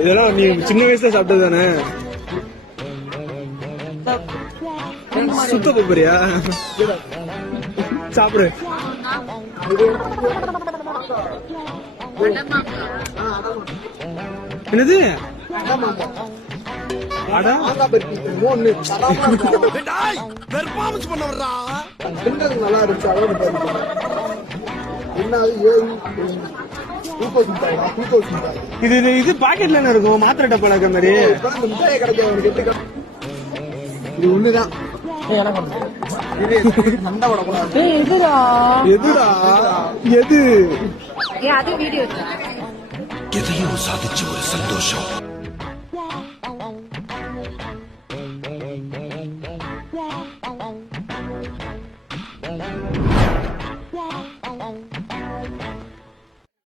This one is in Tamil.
இதெல்லாம் நீ சின்ன வயசுல சாப்பிட்டது தானே? சுத்த போறியா? சாப்பிடு. என்னது? நல்லா இருந்துச்சு. இது பாக்கெட்ல என்ன இருக்கும்? மாத்திரை டப்பால இருக்க மாதிரி இது ஒண்ணுதான். எதுடா எது? அது வீடியோ எதையும் சாதிச்ச ஒரு சந்தோஷம்.